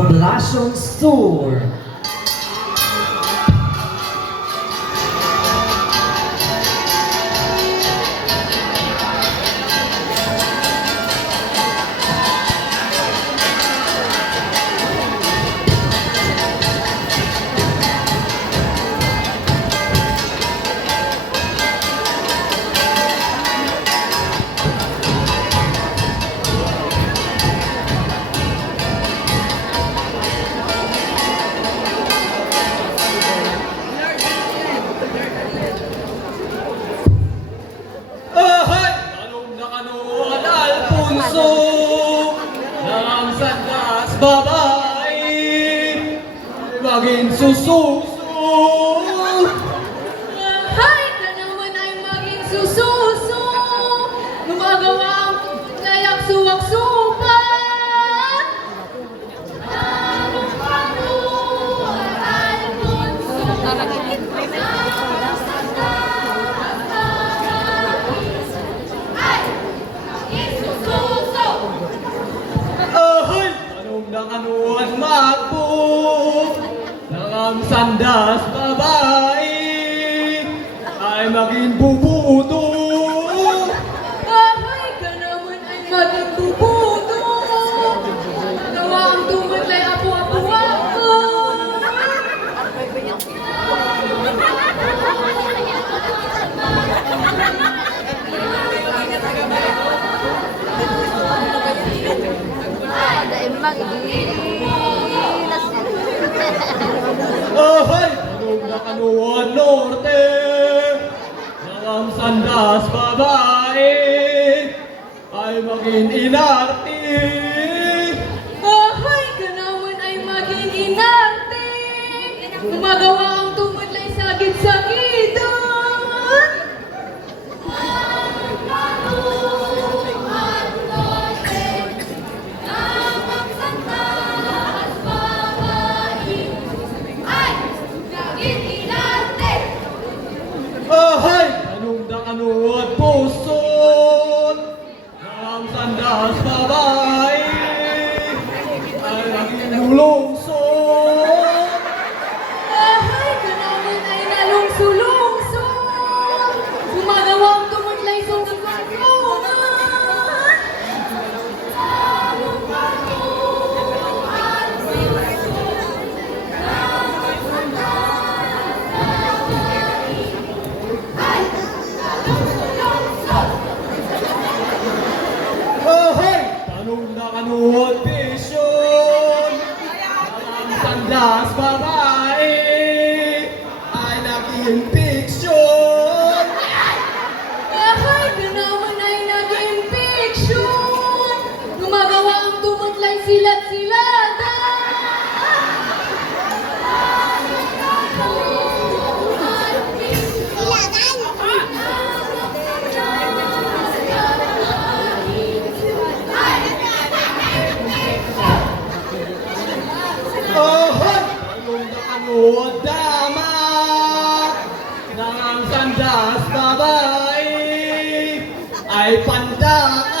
Poblacion Sur. Babae, maging sususo. Hay, ka naman ay maging sususo. Gumagawa ang layak suwak-supak. Ano at Alfonso. Ay, maging sususo. Ahay! Nakanuan mapo ng ang sandas babae ay maging bubuto. Ahay, ka naman ay maging bubuto. Gawa ang tumatlay apo-apo-apo. Ahay! Nakanuan norte ng ang sandas babae ay maging inarte. Ahay, ka naman ay maging inarte. Gumagawa ang tumatlay sakit-sakitan. Ahay! Kanuan pusot ng ang sandas babae ay maging lulungsod. Ahay, ka naman ay nalungso-lungso. Gumagawa ang tumatlay sungsungan. Ahay! Kanuan pisyon ang sandas babae ay naging fiction. Ahay, ka naman ay naging fiction. Gumagawa ang tumatlay silat-silada. Ahay! Kanuan dama ng ang sandas babae ay pandaan.